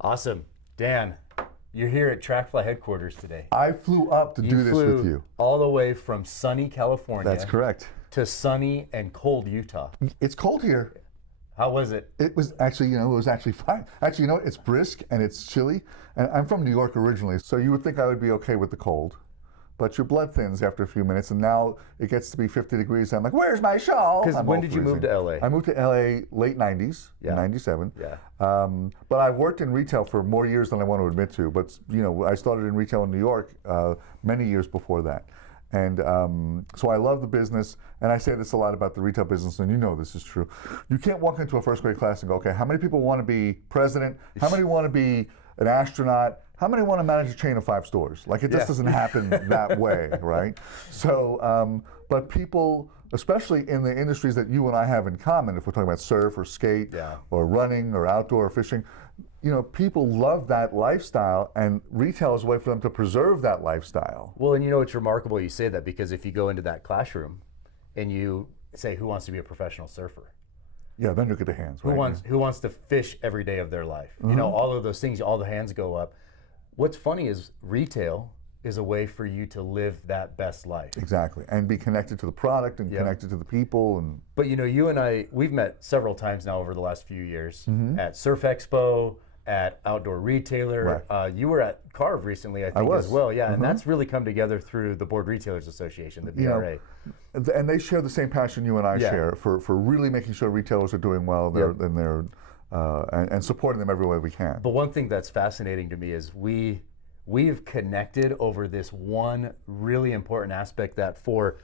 Awesome. Dan, you're here at TrackFly headquarters today. I flew up to do this with you. All the way from sunny California. That's correct. To sunny and cold Utah. It's cold here. How was it? It was actually, it was actually fine. Actually, it's brisk and it's chilly. And I'm from New York originally, so you would think I would be okay with the cold. But your blood thins after a few minutes, and now it gets to be 50 degrees. And I'm like, where's my shawl? Because when did you move to LA? I moved to LA late 90s, in 97. Yeah. But I've worked in retail for more years than I want to admit to. But, I started in retail in New York many years before that. And so I love the business, and I say this a lot about the retail business, and this is true. You can't walk into a first grade class and go, okay, how many people want to be president? How many want to be an astronaut? How many want to manage a chain of 5 stores? Like, it just doesn't happen that way, right? So, but people, especially in the industries that you and I have in common, if we're talking about surf or skate or running or outdoor or fishing, people love that lifestyle, and retail is a way for them to preserve that lifestyle. Well, and it's remarkable you say that, because if you go into that classroom and you say, who wants to be a professional surfer? Yeah, then look at the hands, right? Who wants to fish every day of their life? All of those things, all the hands go up. What's funny is retail is a way for you to live that best life. Exactly, and be connected to the product and connected to the people. But you and I, we've met several times now over the last few years at Surf Expo, at Outdoor Retailer. Right. You were at Carve recently, I think, as well. Yeah, and that's really come together through the Board Retailers Association, the BRA. And they share the same passion you and I share for really making sure retailers are doing well and supporting them every way we can. But one thing that's fascinating to me is we've connected over this one really important aspect, that for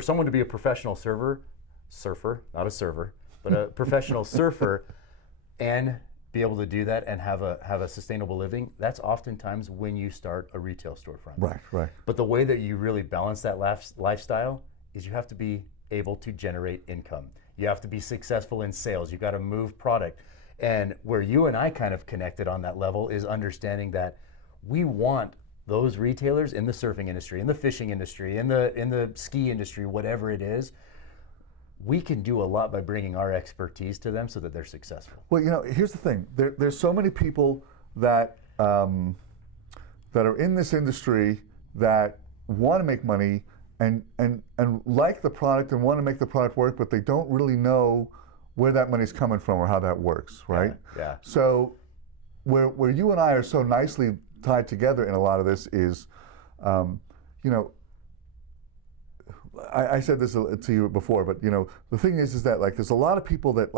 someone to be a professional surfer, not a server, but a professional surfer, and be able to do that and have a sustainable living, that's oftentimes when you start a retail storefront. Right. But the way that you really balance that lifestyle is you have to be able to generate income. You have to be successful in sales. You've got to move product. And where you and I kind of connected on that level is understanding that we want those retailers in the surfing industry, in the fishing industry, in the ski industry, whatever it is, we can do a lot by bringing our expertise to them so that they're successful. Well, here's the thing. There's so many people that that are in this industry that want to make money and like the product and want to make the product work, but they don't really know where that money's coming from or how that works, right? Yeah. So where you and I are so nicely tied together in a lot of this is, I said this to you before, but the thing is that there's a lot of people that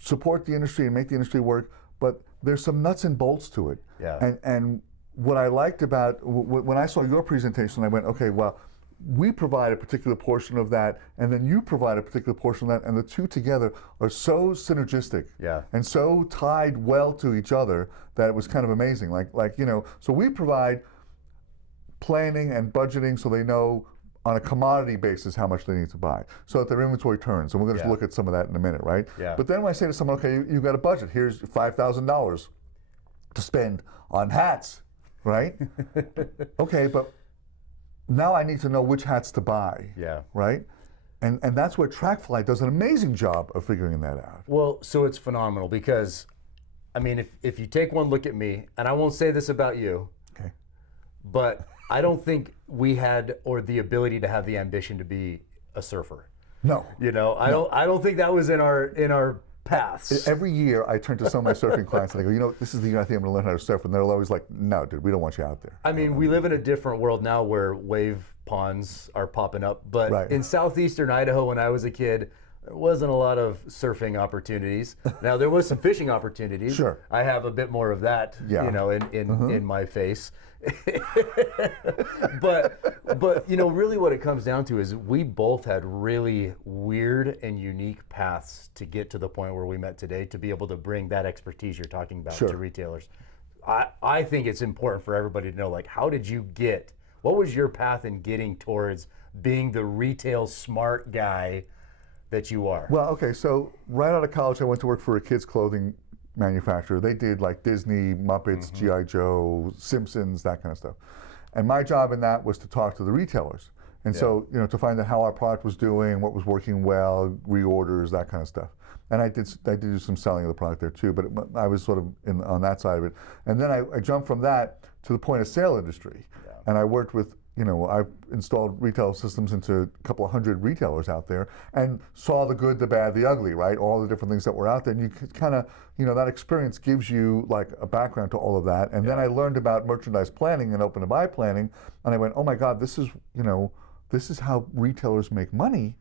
support the industry and make the industry work, but there's some nuts and bolts to it. Yeah. And what I liked about when I saw your presentation, I went, okay, well, we provide a particular portion of that, and then you provide a particular portion of that, and the two together are so synergistic and so tied well to each other that it was kind of amazing. So we provide planning and budgeting so they know on a commodity basis how much they need to buy, so that their inventory turns. And we're going to look at some of that in a minute, right? Yeah. But then when I say to someone, okay, you've got a budget, here's $5,000 to spend on hats, right? Okay, but now I need to know which hats to buy, right? And that's where TrackFly does an amazing job of figuring that out. Well, so it's phenomenal because, if you take one look at me, and I won't say this about you, but I don't think we had the ability to have the ambition to be a surfer. No. I don't think that was in our paths. Every year I turn to some of my surfing clients and I go, this is the year I think I'm going to learn how to surf, and they're always like, no, dude, we don't want you out there. We live in a different world now where wave ponds are popping up, but in southeastern Idaho when I was a kid, there wasn't a lot of surfing opportunities. Now there was some fishing opportunities. Sure. I have a bit more of that, in my face. but really what it comes down to is we both had really weird and unique paths to get to the point where we met today, to be able to bring that expertise you're talking about to retailers. I think it's important for everybody to know, what was your path in getting towards being the retail smart guy that you are? Well, okay, so right out of college I went to work for a kids clothing manufacturer. They did Disney, Muppets, G.I. Joe, Simpsons, that kind of stuff. And my job in that was to talk to the retailers And Yeah. so, you know, to find out how our product was doing, what was working well, reorders, that kind of stuff. And I did do some selling of the product there too, but I was sort of on that side of it. And then I jumped from that to the point of sale industry. Yeah. And I worked with, you know, I installed retail systems into a couple of hundred retailers out there and saw the good, the bad, the ugly, right? All the different things that were out there. And you kind of, you know, that experience gives you like a background to all of that. And then I learned about merchandise planning and open to buy planning. And I went, oh my God, this is, you know, this is how retailers make money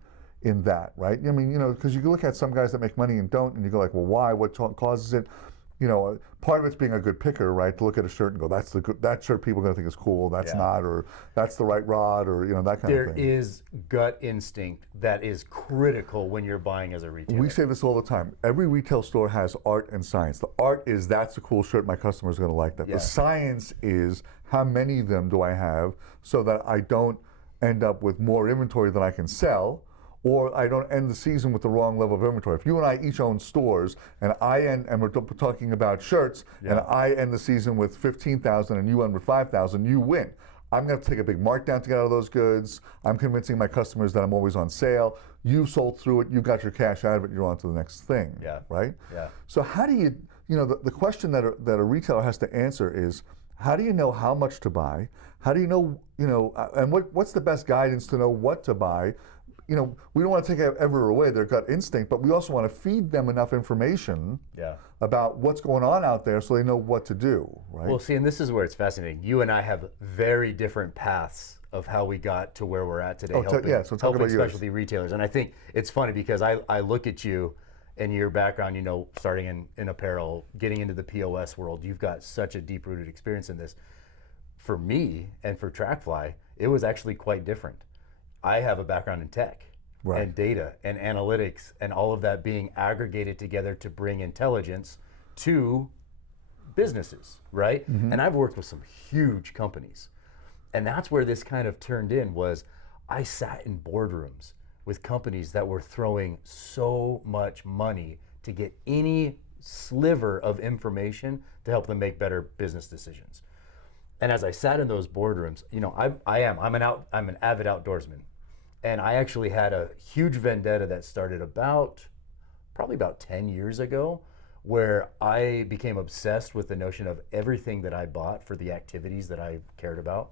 in that, right? I mean, you know, because you can look at some guys that make money and don't, and you go like, well, why? What causes it? You know, part of it's being a good picker, right? To look at a shirt and go, that's the good, that shirt people are going to think is cool. That's not, or that's the right rod, or you know, that kind of thing. There is gut instinct that is critical when you're buying as a retailer. We say this all the time. Every retail store has art and science. The art is that's a cool shirt, my customer's going to like that. Yeah. The science is how many of them do I have so that I don't end up with more inventory than I can sell, or I don't end the season with the wrong level of inventory. If you and I each own stores, and we're talking about shirts, and I end the season with 15,000 and you end with 5,000, you win. I'm going to take a big markdown to get out of those goods. I'm convincing my customers that I'm always on sale. You've sold through it. You've got your cash out of it. You're on to the next thing. Yeah. Right? Yeah. So how do you know, the question that a retailer has to answer is, how do you know how much to buy? How do you know, and what's the best guidance to know what to buy? You know, we don't want to take ever away their gut instinct, but we also want to feed them enough information about what's going on out there so they know what to do, right? Well, see, and this is where it's fascinating. You and I have very different paths of how we got to where we're at today, so talk helping about yours. specialty retailers. And I think it's funny because I look at you and your background, you know, starting in apparel, getting into the POS world, you've got such a deep-rooted experience in this. For me and for TrackFly, it was actually quite different. I have a background in tech and data and analytics and all of that being aggregated together to bring intelligence to businesses, right? And I've worked with some huge companies. And that's where this kind of turned in was I sat in boardrooms with companies that were throwing so much money to get any sliver of information to help them make better business decisions. And as I sat in those boardrooms, you know, I'm an avid outdoorsman. And I actually had a huge vendetta that started probably about 10 years ago, where I became obsessed with the notion of everything that I bought for the activities that I cared about.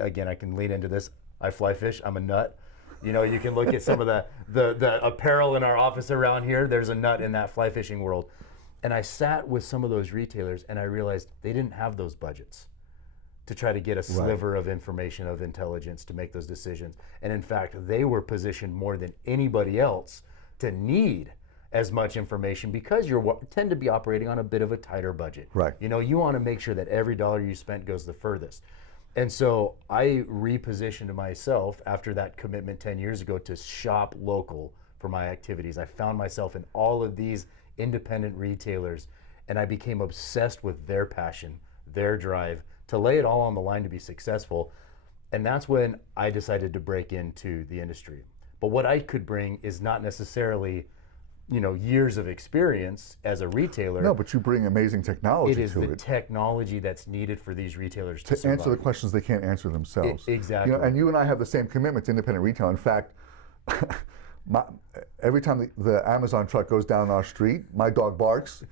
Again, I can lean into this. I fly fish, I'm a nut. You know, you can look at some of the apparel in our office around here, there's a nut in that fly fishing world. And I sat with some of those retailers and I realized they didn't have those budgets to try to get a sliver of information, of intelligence to make those decisions. And in fact, they were positioned more than anybody else to need as much information because you tend to be operating on a bit of a tighter budget. Right. You know, you want to make sure that every dollar you spent goes the furthest. And so I repositioned myself after that commitment 10 years ago to shop local for my activities. I found myself in all of these independent retailers and I became obsessed with their passion, their drive, to lay it all on the line to be successful. And that's when I decided to break into the industry. But what I could bring is not necessarily, you know, years of experience as a retailer. No, but you bring amazing technology to it. It is the technology that's needed for these retailers to answer the questions they can't answer themselves. Exactly. You know, and you and I have the same commitment to independent retail. In fact, every time the Amazon truck goes down our street, my dog barks,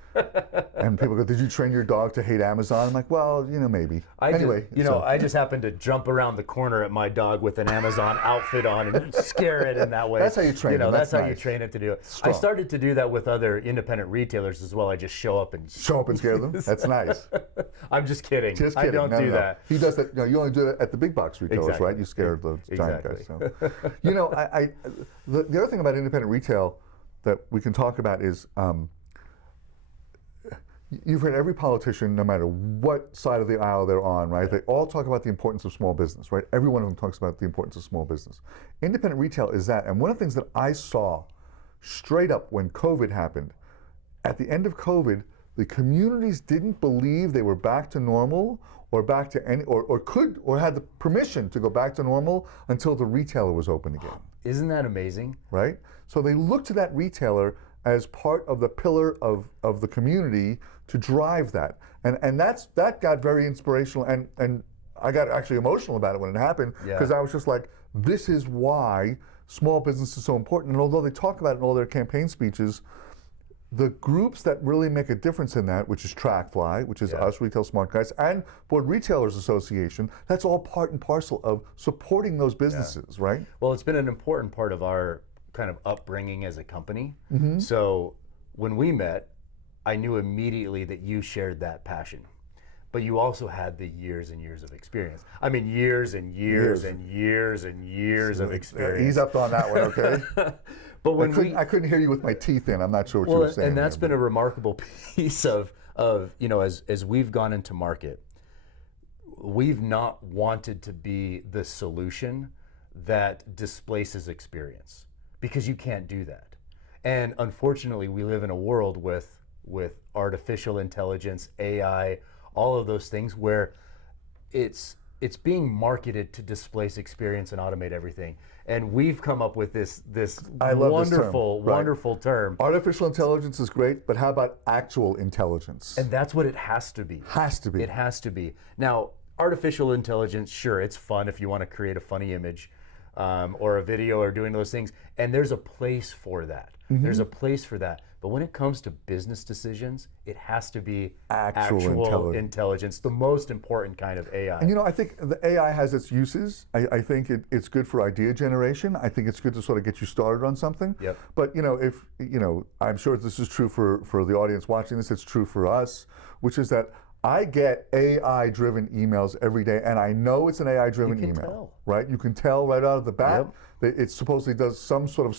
and people go, "Did you train your dog to hate Amazon?" I'm like, "Well, you know, maybe." I just happen to jump around the corner at my dog with an Amazon outfit on and scare it in that way. That's how you train. You know, that's how nice. you train it to do it. Strong. I started to do that with other independent retailers as well. I just show up and scare them. That's nice. I'm just kidding. Just kidding. I don't do that. He does that. You only do that at the big box retailers, right? You scare the giant guys. So. You know, the other thing about independent retail that we can talk about is you've heard every politician, no matter what side of the aisle they're on, right? They all talk about the importance of small business, right? Every one of them talks about the importance of small business. Independent retail is that. And one of the things that I saw straight up when COVID happened, at the end of COVID, the communities didn't believe they were back to normal or back to any, or had the permission to go back to normal until the retailer was open again. Isn't that amazing? Right? So they looked to that retailer as part of the pillar of the community to drive that. And that got very inspirational, and I got actually emotional about it when it happened, because I was just like, this is why small business is so important. And although they talk about it in all their campaign speeches, the groups that really make a difference in that, which is TrackFly, which is us Retail Smart Guys, and Board Retailers Association, that's all part and parcel of supporting those businesses, right? Well, it's been an important part of our kind of upbringing as a company. So when we met, I knew immediately that you shared that passion. But you also had the years and years of experience. I mean, years and years and years and years of experience. Ease up on that one, okay? But when I couldn't hear you with my teeth in. I'm not sure what you were saying. And that's been a remarkable piece of you know, as we've gone into market, we've not wanted to be the solution that displaces experience, because you can't do that. And unfortunately, we live in a world with artificial intelligence, AI, all of those things where it's being marketed to displace experience and automate everything. And we've come up with this wonderful term. Artificial intelligence is great, but how about actual intelligence? And that's what it has to be. Has to be. It has to be. Now, artificial intelligence, sure, it's fun if you want to create a funny image or a video or doing those things. And there's a place for that. There's a place for that. But when it comes to business decisions, it has to be actual intelligence, the most important kind of AI. And you know, I think the AI has its uses. I think it's good for idea generation. I think it's good to sort of get you started on something. Yep. But you know, I'm sure this is true for the audience watching this. It's true for us, which is that I get AI-driven emails every day, and I know it's an AI-driven email. Tell. Right? You can tell right out of the bat. Yep. It supposedly does some sort of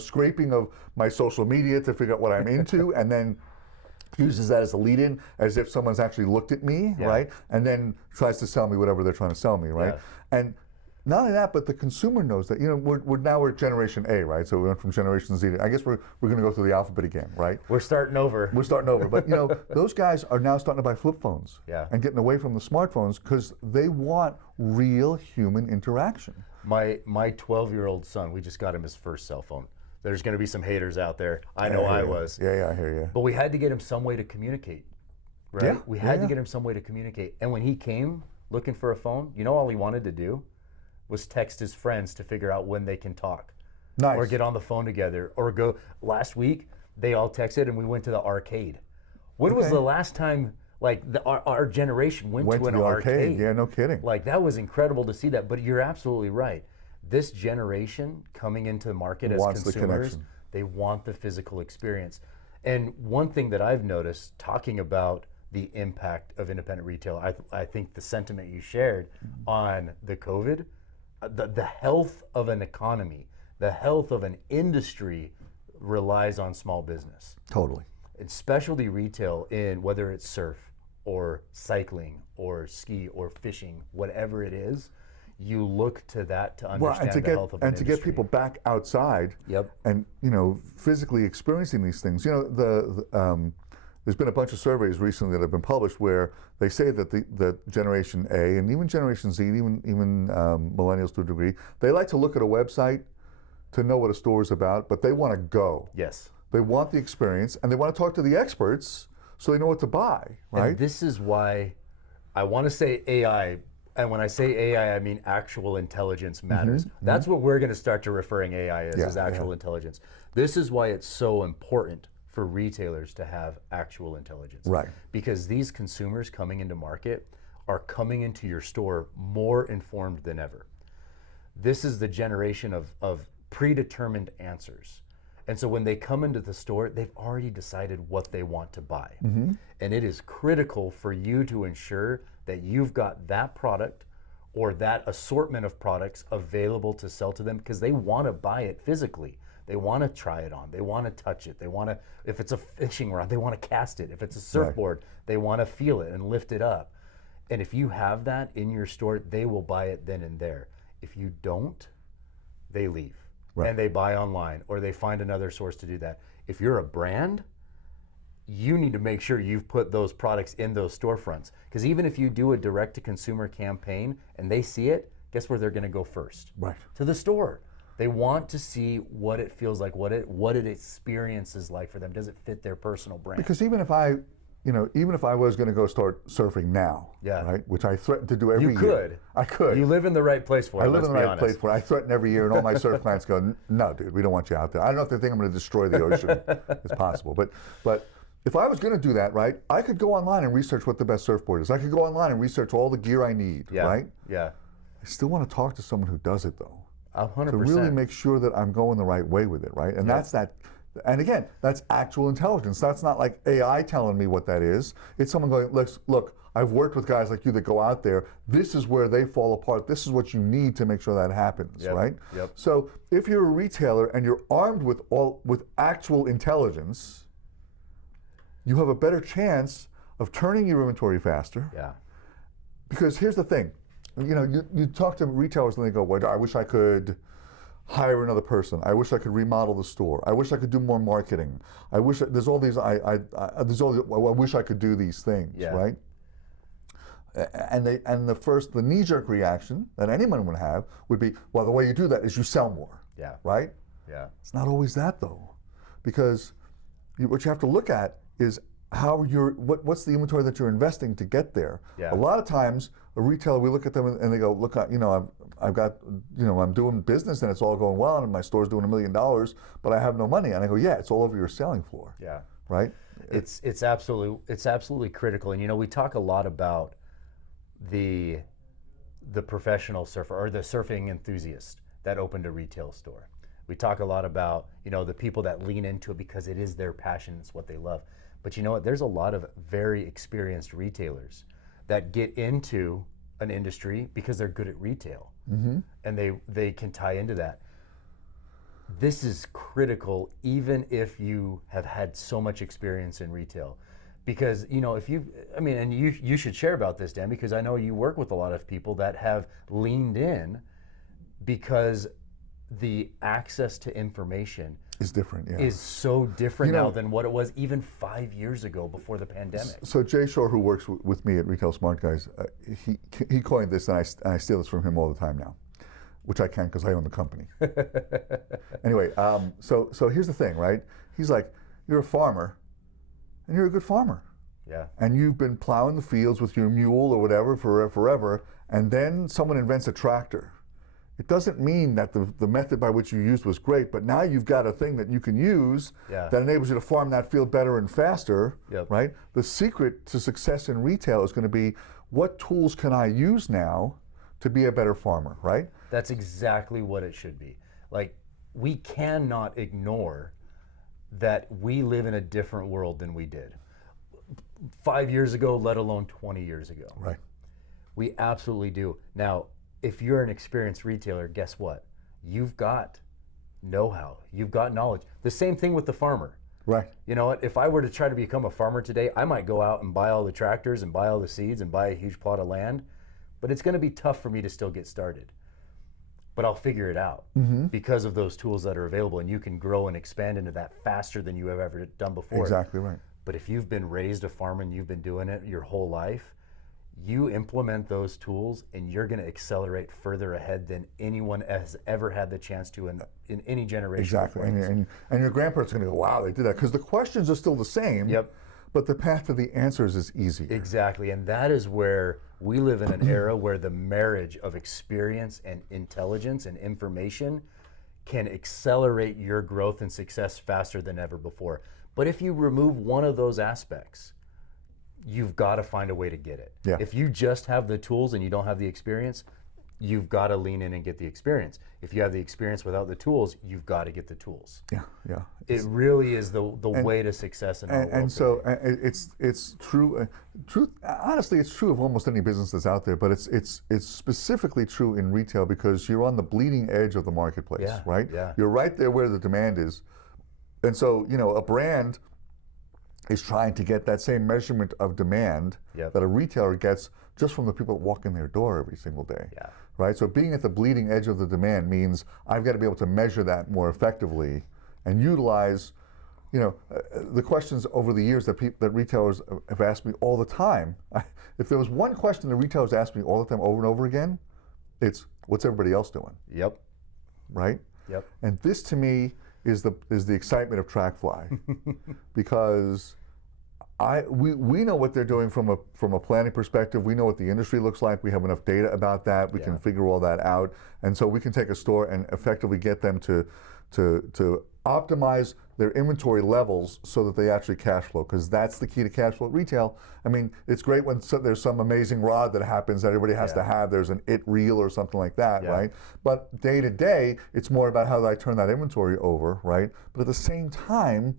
scraping of my social media to figure out what I'm into, and then uses that as a lead-in, as if someone's actually looked at me, right? And then tries to sell me whatever they're trying to sell me, right? And not only that, but the consumer knows that. You know, we're at Generation A, right? So we went from Generation Z. I guess we're going to go through the alphabet again, right? We're starting over. We're starting over. But you know, those guys are now starting to buy flip phones and getting away from the smartphones because they want real human interaction. My 12-year-old son, we just got him his first cell phone. There's going to be some haters out there. I know I was. Yeah, I hear you. But we had to get him some way to communicate, right? Yeah, we had to get him some way to communicate. And when he came looking for a phone, you know all he wanted to do was text his friends to figure out when they can talk. Nice. Or get on the phone together. Or go, last week, they all texted and we went to the arcade. When was the last time like our generation went to an arcade? Yeah, no kidding. Like that was incredible to see that, but you're absolutely right. This generation coming into the market as consumers, they want the physical experience. And one thing that I've noticed, talking about the impact of independent retail, I think the sentiment you shared on the COVID, the health of an economy, the health of an industry relies on small business. Totally. And specialty retail, in whether it's surf or cycling or ski or fishing, whatever it is, you look to that to understand the health of an industry. To get people back outside and physically experiencing these things. You know, there's been a bunch of surveys recently that have been published where they say that the Generation A and even Generation Z, even millennials to a degree, they like to look at a website to know what a store is about, but they want to go. Yes. They want the experience, and they want to talk to the experts so they know what to buy, right? And this is why I want to say AI, and when I say AI, I mean actual intelligence matters. That's what we're going to start to referring AI as, is actual intelligence. This is why it's so important for retailers to have actual intelligence. Right. Because these consumers coming into market are coming into your store more informed than ever. This is the generation of predetermined answers. And so when they come into the store, they've already decided what they want to buy. And it is critical for you to ensure that you've got that product or that assortment of products available to sell to them, because they want to buy it physically. They want to try it on. They want to touch it. They want to, if it's a fishing rod, they want to cast it. If it's a surfboard, they want to feel it and lift it up. And if you have that in your store, they will buy it then and there. If you don't, they leave. And they buy online or they find another source to do that. If you're a brand, you need to make sure you've put those products in those storefronts. Because even if you do a direct-to-consumer campaign and they see it, guess where they're going to go first? Right. To the store. They want to see what it feels like, what it experiences like for them. Does it fit their personal brand? Because even if I even if I was going to go start surfing now, Yeah. right, which I threaten to do every You year. could. I could. You live in the right place for it. I live let's in the be right honest. place for it. I threaten every year, and all my surf clients go, "No, dude, we don't want you out there." I don't know if they think I'm going to destroy the ocean. It's possible, but if I was going to do that, right, I could go online and research what the best surfboard is. I could go online and research all the gear I need, Yeah. right? Yeah. I still want to talk to someone who does it though, 100%. to really make sure that I'm going the right way with it, right? And that's that. And again, that's actual intelligence. That's not like AI telling me what that is. It's someone going, look, I've worked with guys like you that go out there. This is where they fall apart. This is what you need to make sure that happens, Yep. right? Yep. So if you're a retailer and you're armed with actual intelligence, you have a better chance of turning your inventory faster. Yeah. Because here's the thing, you talk to retailers and they go, well, I wish I could hire another person. I wish I could remodel the store. I wish I could do more marketing. I wish there's all these. I wish I could do these things, Yeah. right? And the knee-jerk reaction that anyone would have would be, well, the way you do that is you sell more, Yeah. right? Yeah. It's not always that though, because what you have to look at is what's the inventory that you're investing to get there. Yeah. A lot of times, a retailer, we look at them and they go, look, I've got, I'm doing business and it's all going well and my store's doing $1 million, but I have no money. And I go, yeah, it's all over your selling floor. Yeah. Right? It's absolutely critical. And we talk a lot about the professional surfer or the surfing enthusiast that opened a retail store. We talk a lot about, the people that lean into it because it is their passion, it's what they love. But you know what? There's a lot of very experienced retailers that get into an industry because they're good at retail, and they can tie into that. This is critical, even if you have had so much experience in retail, because if you should share about this, Dan, because I know you work with a lot of people that have leaned in because the access to information is different, yeah. is so different now than what it was even 5 years ago before the pandemic. So Jay Shore, who works with me at Retail Smart Guys, he coined this, and I steal this from him all the time now, which I can because I own the company. Anyway, so here's the thing, right? He's like, you're a farmer, and you're a good farmer. Yeah. And you've been plowing the fields with your mule or whatever for forever, and then someone invents a tractor. It doesn't mean that the method by which you used was great, but now you've got a thing that you can use that enables you to farm that field better and faster, right? The secret to success in retail is going to be, what tools can I use now to be a better farmer, right? That's exactly what it should be. Like, we cannot ignore that we live in a different world than we did 5 years ago, let alone 20 years ago. Right. We absolutely do. Now, if you're an experienced retailer, guess what? You've got know-how, you've got knowledge. The same thing with the farmer. Right. You know what? If I were to try to become a farmer today, I might go out and buy all the tractors and buy all the seeds and buy a huge plot of land, but it's going to be tough for me to still get started. But I'll figure it out because of those tools that are available, and you can grow and expand into that faster than you have ever done before. Exactly right. But if you've been raised a farmer and you've been doing it your whole life, you implement those tools and you're going to accelerate further ahead than anyone has ever had the chance to in any generation. Exactly. And your grandparents are going to go, wow, they did that. Because the questions are still the same, but the path to the answers is easier. Exactly. And that is where we live in an era where the marriage of experience and intelligence and information can accelerate your growth and success faster than ever before. But if you remove one of those aspects, you've got to find a way to get it. Yeah. If you just have the tools and you don't have the experience, you've got to lean in and get the experience. If you have the experience without the tools, you've got to get the tools. Yeah, yeah. It really is the way to success in our world. And so it's true. Honestly, it's true of almost any business that's out there, but it's specifically true in retail because you're on the bleeding edge of the marketplace, right? Yeah. You're right there where the demand is, and so a brand is trying to get that same measurement of demand that a retailer gets just from the people that walk in their door every single day. Yeah. Right? So being at the bleeding edge of the demand means I've got to be able to measure that more effectively and utilize, the questions over the years that retailers have asked me all the time. If there was one question the retailers asked me all the time over and over again, it's what's everybody else doing? Yep. Right? Yep. And this to me is the excitement of TrackFly because we know what they're doing from a planning perspective. We know what the industry looks like. We have enough data about that. We can figure all that out, and so we can take a store and effectively get them to optimize their inventory levels so that they actually cash flow, because that's the key to cash flow at retail. I mean, it's great when there's some amazing rod that happens that everybody has to have. There's an it reel or something like that, right? But day to day, it's more about how do I turn that inventory over, right? But at the same time,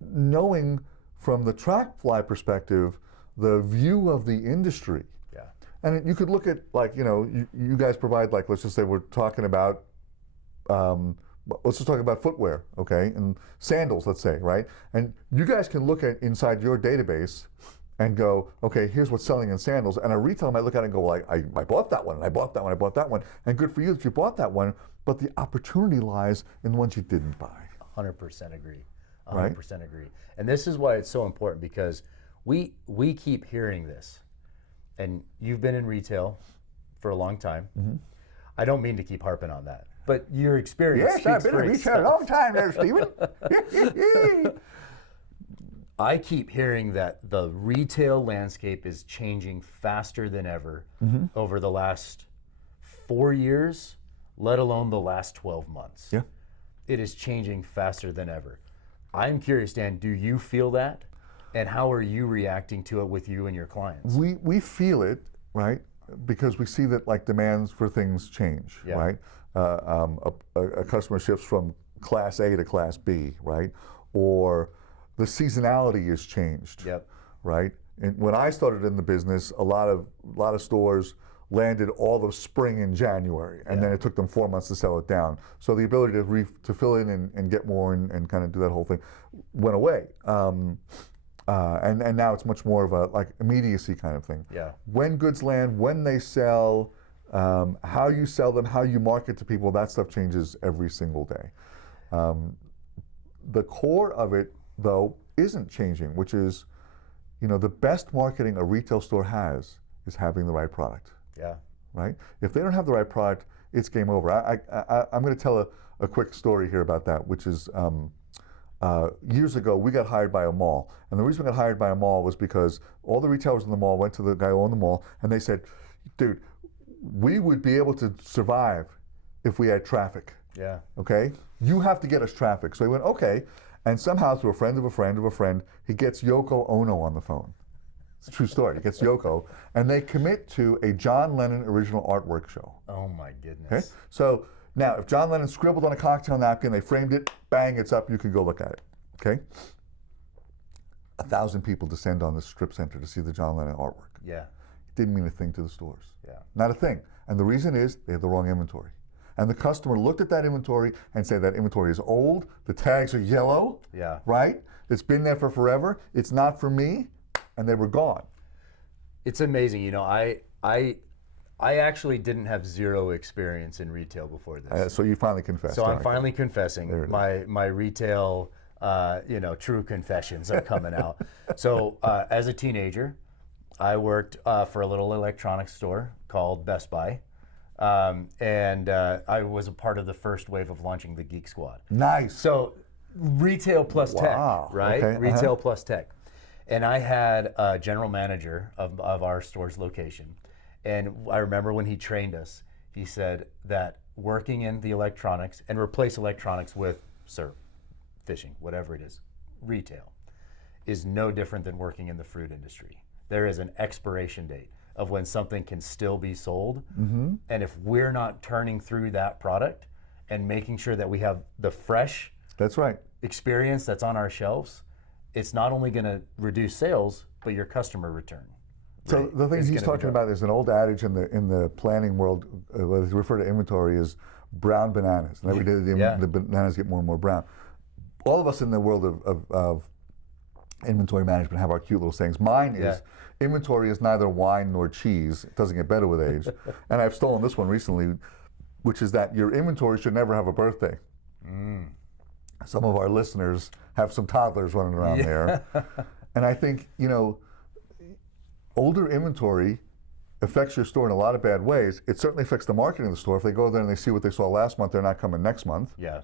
knowing from the TrackFly perspective, the view of the industry. Yeah. And you could look at, like, you guys provide, like, let's just say we're talking about, let's just talk about footwear, okay, and sandals, let's say, right? And you guys can look at inside your database and go, okay, here's what's selling in sandals. And a retailer might look at it and go, like, I bought that one, and I bought that one, I bought that one. And good for you that you bought that one, but the opportunity lies in the ones you didn't buy. 100% agree. 100% agree. And this is why it's so important, because we keep hearing this. And you've been in retail for a long time. Mm-hmm. I don't mean to keep harping on that, but your experience speaks I've been for in retail itself. a long time there, Stephen. I keep hearing that the retail landscape is changing faster than ever over the last 4 years, let alone the last 12 months. Yeah. It is changing faster than ever. I'm curious, Dan, do you feel that? And how are you reacting to it with you and your clients? We feel it, right? Because we see that, like, demands for things change, right? A customer shifts from class A to class B, right? Or the seasonality is changed, right? And when I started in the business, a lot of stores landed all of spring in January, and then it took them 4 months to sell it down. So the ability to fill in and get more and kind of do that whole thing went away. And now it's much more of a, like, immediacy kind of thing. Yeah. When goods land, when they sell, how you sell them, how you market to people, that stuff changes every single day. The core of it, though, isn't changing, which is, the best marketing a retail store has is having the right product. Yeah. Right? If they don't have the right product, it's game over. I'm going to tell a quick story here about that, which is years ago, we got hired by a mall. And the reason we got hired by a mall was because all the retailers in the mall went to the guy who owned the mall, and they said, dude, we would be able to survive if we had traffic. Yeah. Okay? You have to get us traffic. So he went, okay. And somehow, through a friend of a friend of a friend, he gets Yoko Ono on the phone. It's a true story. He gets Yoko, and they commit to a John Lennon original artwork show. Oh my goodness. Okay? So now, if John Lennon scribbled on a cocktail napkin, they framed it, bang, it's up, you can go look at it. Okay? 1,000 people descend on the strip center to see the John Lennon artwork. Yeah. It didn't mean a thing to the stores. Yeah. Not a thing. And the reason is they had the wrong inventory. And the customer looked at that inventory and said that inventory is old, the tags are yellow, right? It's been there for forever, it's not for me, and they were gone. It's amazing. I actually didn't have zero experience in retail before this. So you finally confessed. So I'm finally confessing. My retail, true confessions are coming out. So as a teenager, I worked for a little electronics store called Best Buy. And I was a part of the first wave of launching the Geek Squad. Nice. So retail plus tech, right? Okay. Retail plus tech. And I had a general manager of our store's location. And I remember when he trained us, he said that working in the electronics, and replace electronics with fishing, whatever it is, retail, is no different than working in the fruit industry. There is an expiration date of when something can still be sold. Mm-hmm. And if we're not turning through that product and making sure that we have the fresh experience that's on our shelves, it's not only going to reduce sales, but your customer return. So the thing he's talking about is an old adage in the planning world, what is referred to inventory, is brown bananas. And every day the bananas get more and more brown. All of us in the world of inventory management have our cute little sayings. Mine is, inventory is neither wine nor cheese. It doesn't get better with age. And I've stolen this one recently, which is that your inventory should never have a birthday. Mm. Some of our listeners have some toddlers running around there. And I think, older inventory affects your store in a lot of bad ways. It certainly affects the marketing of the store. If they go there and they see what they saw last month, they're not coming next month. Yeah.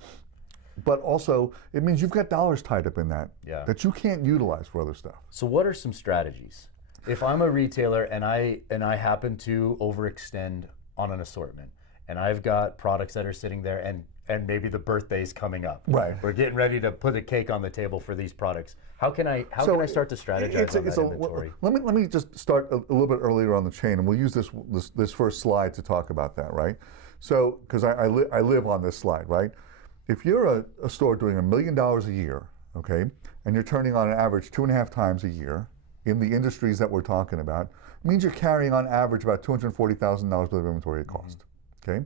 but also it means you've got dollars tied up in that Yeah. that you can't utilize for other stuff. So what are some strategies? If I'm a retailer and I happen to overextend on an assortment, and I've got products that are sitting there, and maybe the birthday's coming up. Right. We're getting ready to put a cake on the table for these products. How can I start to strategize on that inventory? Let me just start a little bit earlier on the chain, and we'll use this first slide to talk about that, right? So, because I live on this slide, right? If you're a store doing $1 million a year, okay, and you're turning on an average 2.5 times a year in the industries that we're talking about, it means you're carrying on average about $240,000 worth of inventory at cost, okay?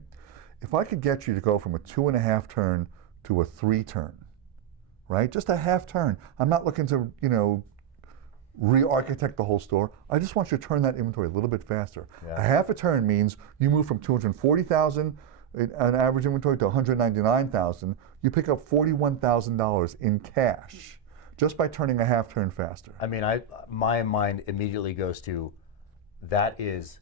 If I could get you to go from a 2.5 turn to a 3 turn, right? Just a half turn. I'm not looking to, re-architect the whole store. I just want you to turn that inventory a little bit faster. Yeah. A half a turn means you move from 240,000 an average inventory to 199,000. You pick up $41,000 in cash just by turning a half turn faster. I mean, my mind immediately goes to, that is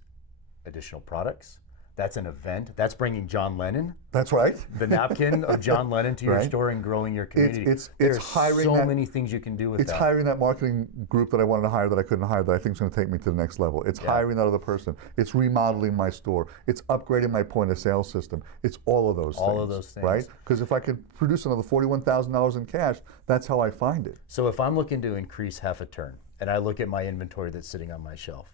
additional products. That's an event. That's bringing John Lennon, That's right. the napkin of John Lennon, to your Right. store and growing your community. It's There's hiring so that- many things you can do with It's that. hiring that marketing group that I wanted to hire that I couldn't hire that I think is going to take me to the next level. It's hiring that other person. It's remodeling my store. It's upgrading my point of sale system. It's all of those things. All of those things. Right? Because if I could produce another $41,000 in cash, that's how I find it. So if I'm looking to increase half a turn, and I look at my inventory that's sitting on my shelf,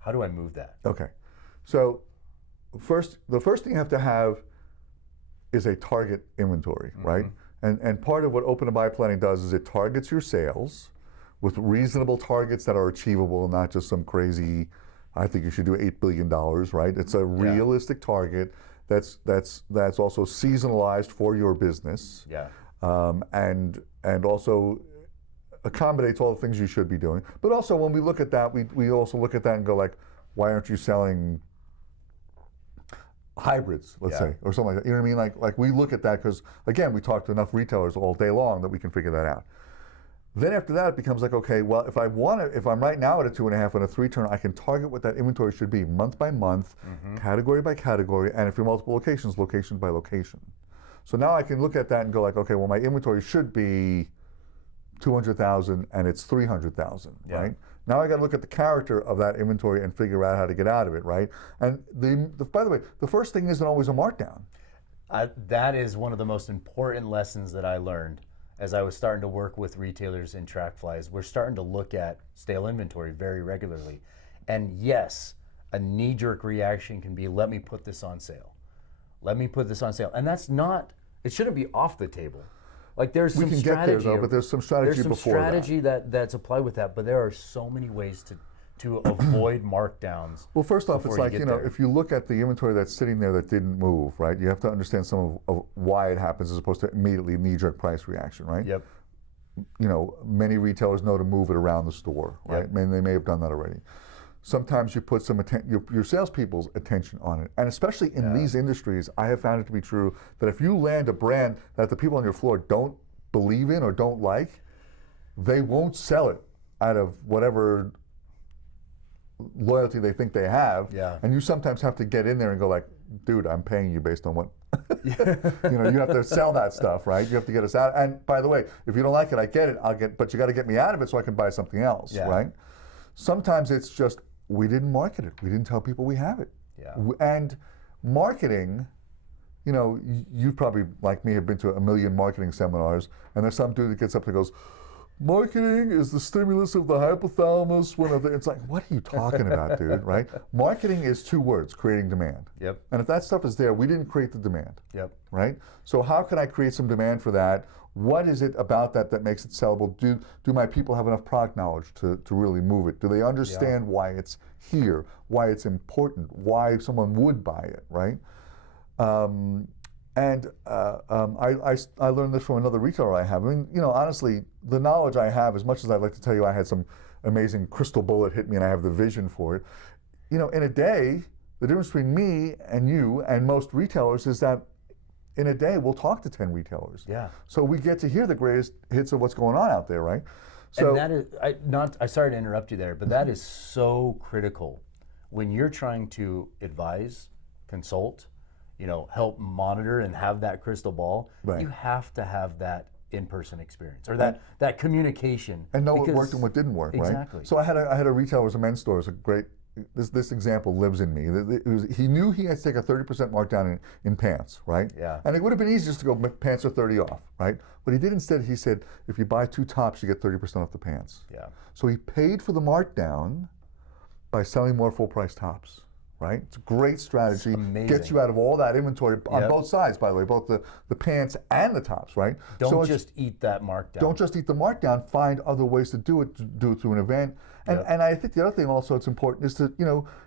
how do I move that? Okay. So the first thing you have to have is a target inventory, right? And part of what open to buy planning does is it targets your sales with reasonable targets that are achievable, and not just some crazy, I think you should do $8 billion, right? It's a realistic target that's also seasonalized for your business. Yeah. And also accommodates all the things you should be doing. But also when we look at that, we also look at that and go like, why aren't you selling hybrids, let's say, or something like that? You know what I mean? Like we look at that because, again, we talk to enough retailers all day long that we can figure that out. Then after that, it becomes like, okay, well, if I'm right now at a 2.5 and a 3 turn, I can target what that inventory should be month by month, category by category, and if you're multiple locations, location by location. So now I can look at that and go like, okay, well, my inventory should be 200,000 and it's 300,000, right? Now I got to look at the character of that inventory and figure out how to get out of it, right? And by the way, the first thing isn't always a markdown. That is one of the most important lessons that I learned as I was starting to work with retailers in TrackFly. Is we're starting to look at stale inventory very regularly. And yes, a knee-jerk reaction can be, let me put this on sale. Let me put this on sale. And that's not, it shouldn't be off the table. Like there's some We can get there though, but there's some strategy before that. There's some strategy that's applied with that, but there are so many ways to avoid markdowns. Well, first off, it's like, there. if you look at the inventory that's sitting there that didn't move, right, you have to understand some of why it happens as opposed to immediately knee-jerk price reaction, right? Yep. Many retailers know to move it around the store, right? I mean, they may have done that already. Sometimes you put some your salespeople's attention on it, and especially in these industries, I have found it to be true that if you land a brand that the people on your floor don't believe in or don't like, they won't sell it out of whatever loyalty they think they have. Yeah. And you sometimes have to get in there and go like, dude, I'm paying you based on what, you have to sell that stuff, right? You have to get us out. And by the way, if you don't like it, I get it, but you got to get me out of it so I can buy something else, right? Sometimes it's just, we didn't market it. We didn't tell people we have it. Yeah. And marketing, you probably, like me, have been to a million marketing seminars, and there's some dude that gets up and goes, marketing is the stimulus of the hypothalamus. It's like, what are you talking about, dude, right? Marketing is 2 words, creating demand. Yep. And if that stuff is there, we didn't create the demand. Yep. Right? So how can I create some demand for that? What is it about that makes it sellable? Do my people have enough product knowledge to really move it? Do they understand why it's here, why it's important, why someone would buy it, right? I learned this from another retailer I have. I mean, honestly, the knowledge I have, as much as I'd like to tell you I had some amazing crystal bullet hit me and I have the vision for it, in a day, the difference between me and you and most retailers is that in a day, we'll talk to 10 retailers. Yeah. So we get to hear the greatest hits of what's going on out there, right? So And that is, I'm sorry to interrupt you there, but that is so critical when you're trying to advise, consult, help monitor and have that crystal ball, Right. you have to have that in-person experience or that communication. And know what because- worked and what didn't work, right? Exactly. So I had a retailer, it was a men's store, it was a great, this example lives in me. He knew he had to take a 30% markdown in pants, right? Yeah. And it would have been easy just to go, pants are 30 off, right? What he did instead, he said, if you buy 2 tops, you get 30% off the pants. Yeah. So he paid for the markdown by selling more full price tops, right? It's a great strategy. amazing. Gets you out of all that inventory on Yep. both sides, by the way, both the pants and the tops, right? Don't So it's- just eat that markdown. don't just eat the markdown, find other ways to do it through an event. And, Yep. and I think the other thing also it's important is to,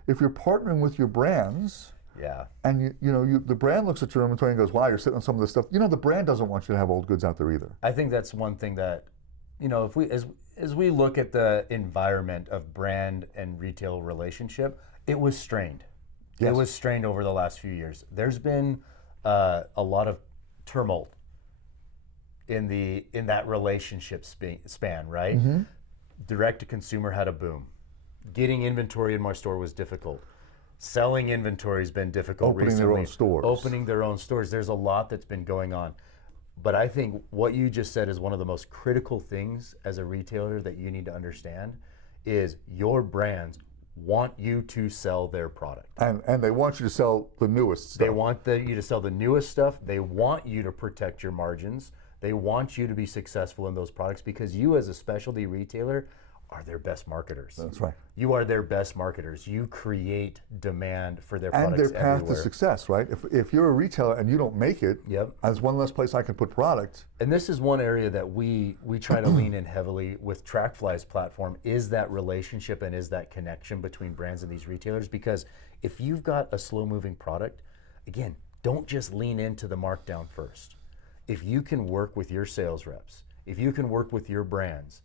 if you're partnering with your brands, Yeah. and the brand looks at your inventory and goes, wow, you're sitting on some of this stuff. The brand doesn't want you to have old goods out there either. I think that's one thing that, if we as we look at the environment of brand and retail relationship, it was strained. Yes. It was strained over the last few years. There's been a lot of tumult in that relationship span, right? Mm-hmm. Direct to consumer had a boom. Getting inventory in my store was difficult. Selling inventory has been difficult Opening recently. their own stores. Opening their own stores. There's a lot that's been going on. But I think what you just said is one of the most critical things as a retailer that you need to understand is your brands want you to sell their product. And they want you to sell the newest stuff. They want you to sell the newest stuff. They want you to protect your margins. They want you to be successful in those products because you as a specialty retailer are their best marketers. That's right. You are their best marketers. You create demand for their And products their path everywhere. to success, right? If you're a retailer and you don't make it, Yep. there's one less place I can put product. And this is one area that we try to lean in heavily with TrackFly's platform is that relationship and is that connection between brands and these retailers. Because if you've got a slow moving product, again, don't just lean into the markdown first. If you can work with your sales reps, if you can work with your brands,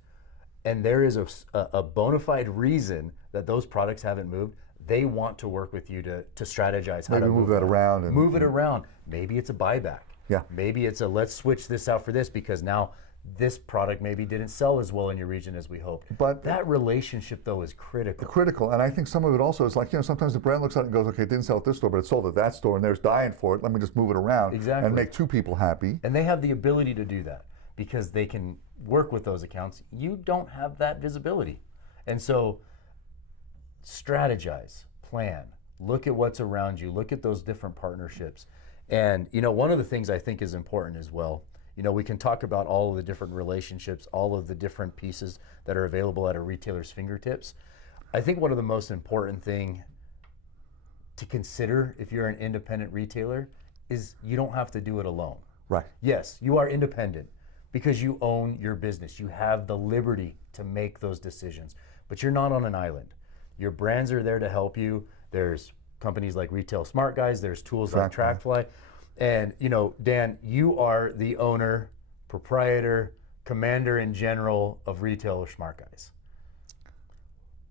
and there is a bona fide reason that those products haven't moved, they want to work with you to strategize how Maybe to move that around. And, move it around. Maybe it's a buyback. Yeah. Maybe it's a let's switch this out for this because now this product maybe didn't sell as well in your region as we hoped. But that relationship though is critical. Critical, and I think some of it also is like, sometimes the brand looks at it and goes, okay, it didn't sell at this store, but it sold at that store, and there's dying for it. Let me just move it around Exactly. and make 2 people happy. And they have the ability to do that because they can work with those accounts. You don't have that visibility. And so strategize, plan, look at what's around you, look at those different partnerships. And one of the things I think is important as well, we can talk about all of the different relationships, all of the different pieces that are available at a retailer's fingertips. I think one of the most important thing to consider if you're an independent retailer is you don't have to do it alone. Right. Yes, you are independent because you own your business. You have the liberty to make those decisions, but you're not on an island. Your brands are there to help you. There's companies like Retail Smart Guys, there's tools like TrackFly. And Dan, you are the owner, proprietor, commander in general of Retail Smart Guys.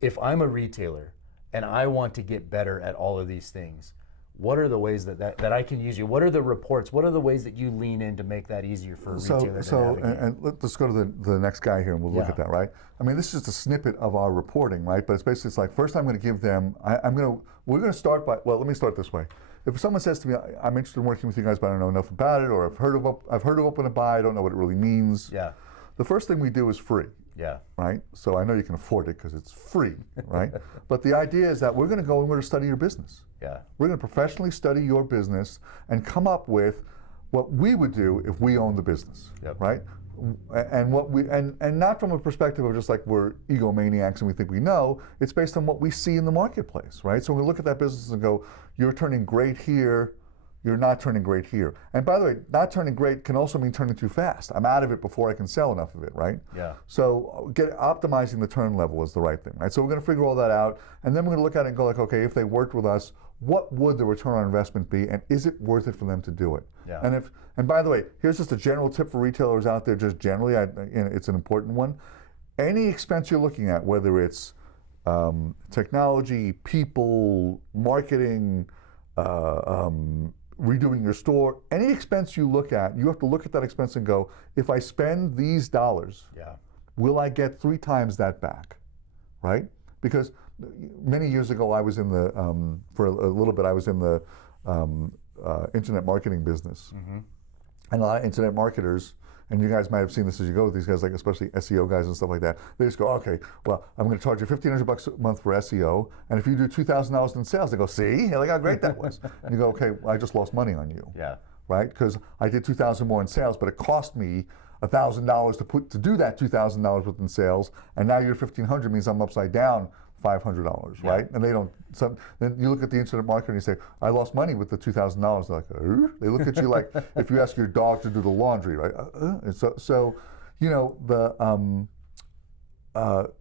If I'm a retailer and I want to get better at all of these things, what are the ways that I can use you? What are the reports? What are the ways that you lean in to make that easier for a retailer to navigate? And let's go to the next guy here and we'll look at that, right? I mean, this is just a snippet of our reporting, right? But it's basically, it's like, first I'm going to give them, we're going to start by, well, let me start this way. If someone says to me, I'm interested in working with you guys, but I don't know enough about it, or I've heard of Open to Buy, I don't know what it really means. Yeah. The first thing we do is free. Yeah. Right? So I know you can afford it because it's free, right? But the idea is that we're going to go and we're going to study your business. Yeah. We're going to professionally study your business and come up with what we would do if we owned the business, right? And what and not from a perspective of just like we're egomaniacs and we think we know. It's based on what we see in the marketplace, right? So we look at that business and go, you're turning great here, you're not turning great here. And by the way, not turning great can also mean turning too fast. I'm out of it before I can sell enough of it, right? Yeah. So optimizing the turn level is the right thing, right? So we're going to figure all that out, and then we're going to look at it and go like, okay, if they worked with us, what would the return on investment be, and is it worth it for them to do it? Yeah. And by the way, here's just a general tip for retailers out there, just generally, it's an important one. Any expense you're looking at, whether it's technology, people, marketing, redoing your store, any expense you look at, you have to look at that expense and go, if I spend these dollars, will I get 3 times that back, right? Because many years ago I was in the, for a little bit, I was in the internet marketing business, and a lot of internet marketers, and you guys might have seen this as you go, these guys, like especially SEO guys and stuff like that, they just go, okay, well, I'm going to charge you $1,500 a month for SEO, and if you do $2,000 in sales, they go, see, look how great that was. And you go, okay, well, I just lost money on you. Yeah. Right? Because I did $2,000 more in sales, but it cost me $1,000 to do that $2,000 within sales, and now your $1,500 means I'm upside down $500, right? And they don't. Then you look at the internet marketer and you say, "I lost money with the $2,000." They're like, they look at you like if you ask your dog to do the laundry, right? And so, you know,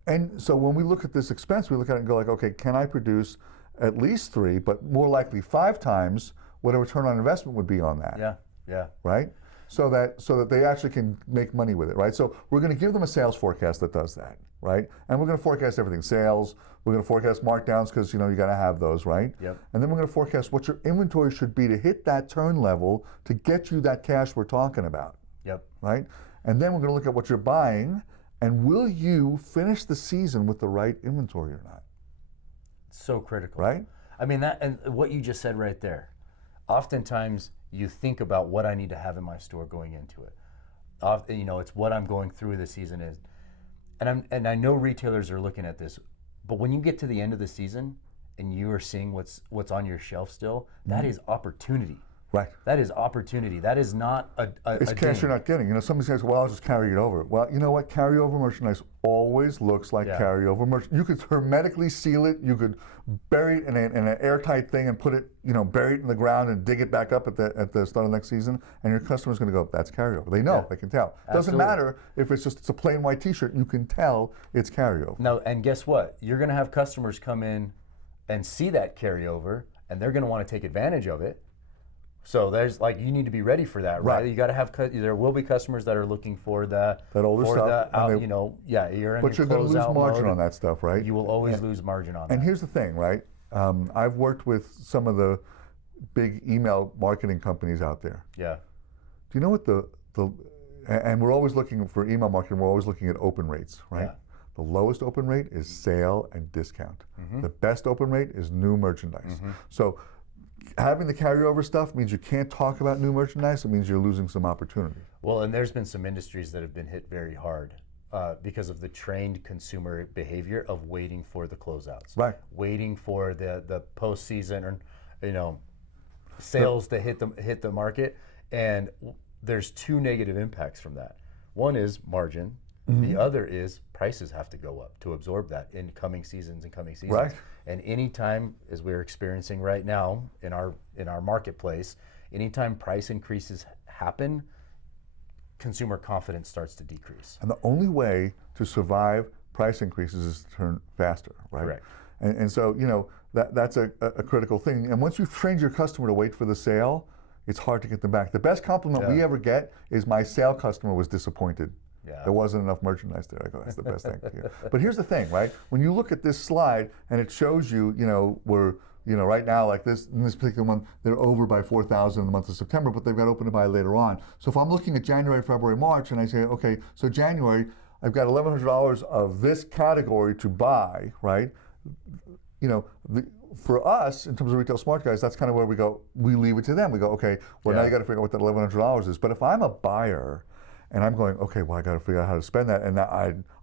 and so when we look at this expense, we look at it and go like, okay, can I produce at least 3, but more likely 5 times what a return on investment would be on that? Yeah. Yeah. Right. So that they actually can make money with it, right? So we're going to give them a sales forecast that does that, right? And we're going to forecast everything: sales. We're going to forecast markdowns because you got to have those, right? Yep. And then we're going to forecast what your inventory should be to hit that turn level to get you that cash we're talking about. Yep. Right. And then we're going to look at what you're buying, and will you finish the season with the right inventory or not? So critical, right? I mean, that, and what you just said right there. Oftentimes, you think about what I need to have in my store going into it. It's what I'm going through the season is, and I know retailers are looking at this, but when you get to the end of the season and you are seeing what's on your shelf still, that is opportunity. Right. That is opportunity. That is not it's cash you're not getting. Somebody says, well, I'll just carry it over. Well, you know what? Carryover merchandise always looks like carryover merchandise. You could hermetically seal it. You could bury it in an airtight thing and put it, bury it in the ground and dig it back up at the start of next season, and your customer's going to go, that's carryover. They know. They can tell. Doesn't matter if it's a plain white T-shirt. You can tell it's carryover. No, and guess what? You're going to have customers come in and see that carryover, and they're going to want to take advantage of it. So there's you need to be ready for that, right? You got to have. There will be customers that are looking for that older stuff. You're in. But you're going to lose margin on that stuff, right? You will always lose margin on that. And here's the thing, right? I've worked with some of the big email marketing companies out there. Yeah. Do you know what and we're always looking for email marketing. We're always looking at open rates, right? Yeah. The lowest open rate is sale and discount. The best open rate is new merchandise. So having the carryover stuff means you can't talk about new merchandise. It means you're losing some opportunity. Well, and there's been some industries that have been hit very hard because of the trained consumer behavior of waiting for the closeouts, right? Waiting for the postseason or sales to hit the market. And there's 2 negative impacts from that. One is margin. The other is prices have to go up to absorb that in coming seasons. Right. And anytime, as we're experiencing right now in our marketplace, anytime price increases happen, consumer confidence starts to decrease. And the only way to survive price increases is to turn faster, right? Correct. And so, that's a critical thing. And once you've trained your customer to wait for the sale, it's hard to get them back. The best compliment we ever get is my sale customer was disappointed. Yeah. There wasn't enough merchandise there. I go, that's the best thing. But here's the thing, right? When you look at this slide and it shows you, we're, right now, like this, in this particular month, they're over by 4,000 in the month of September, but they've got open to buy later on. So if I'm looking at January, February, March, and I say, okay, so January, I've got $1,100 of this category to buy, right? For us, in terms of Retail Smart Guys, that's kind of where we go, we leave it to them. We go, okay, well, now you got to figure out what that $1,100 is. But if I'm a buyer, and I'm going, okay, well, I got to figure out how to spend that. And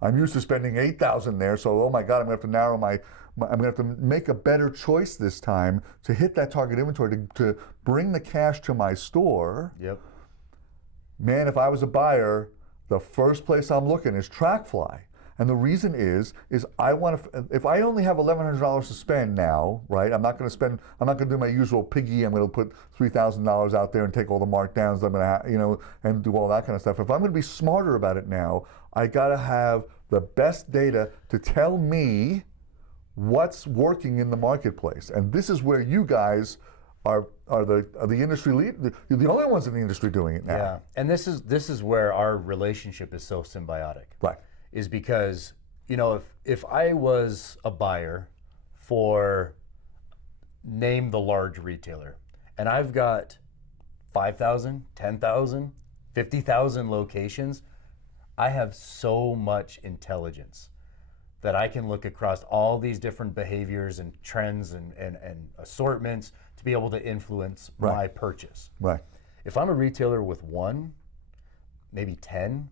I'm used to spending $8,000 there, so oh my God, I'm going to have to narrow I'm going to have to make a better choice this time to hit that target inventory to bring the cash to my store. Yep. Man, if I was a buyer, the first place I'm looking is TrackFly. And the reason is I want to, if I only have $1,100 to spend now, right? I'm not going to do my usual piggy. I'm going to put $3,000 out there and take all the markdowns I'm going to, and do all that kind of stuff. If I'm going to be smarter about it now, I got to have the best data to tell me what's working in the marketplace. And this is where you guys are the industry lead. You're the only ones in the industry doing it now. Yeah, and this is where our relationship is so symbiotic. Right. Is because, if I was a buyer for, name the large retailer, and I've got 5,000, 10,000, 50,000 locations, I have so much intelligence that I can look across all these different behaviors and trends and assortments to be able to influence Right. my purchase. Right. If I'm a retailer with 1, maybe 10,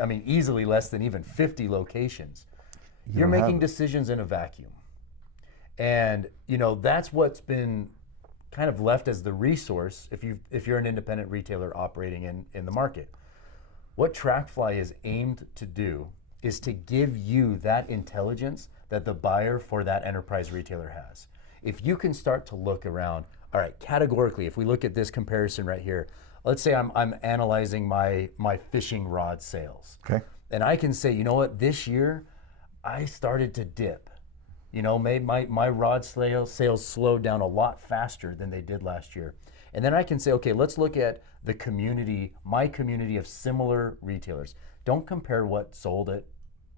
I mean, easily less than even 50 locations, you're don't have making it. decisions in a vacuum. And, you know, that's what's been kind of left as the resource if you're an independent retailer operating in the market. What TrackFly is aimed to do is to give you that intelligence that the buyer for that enterprise retailer has. If you can start to look around, all right, categorically, if we look at this comparison right here, let's say I'm analyzing my fishing rod sales. Okay. And I can say, you know what, this year I started to dip. You know, my rod sales slowed down a lot faster than they did last year. And then I can say, okay, let's look at the community, my community of similar retailers. Don't compare what sold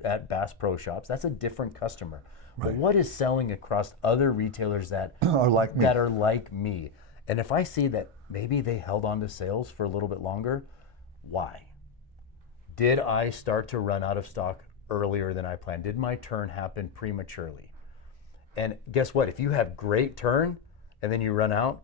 at Bass Pro Shops. That's a different customer. But what is selling across other retailers that Are like me. that are like me? And if I see that maybe they held on to sales for a little bit longer, why? Did I start to run out of stock earlier than I planned? Did my turn happen prematurely? And guess what? If you have great turn and then you run out,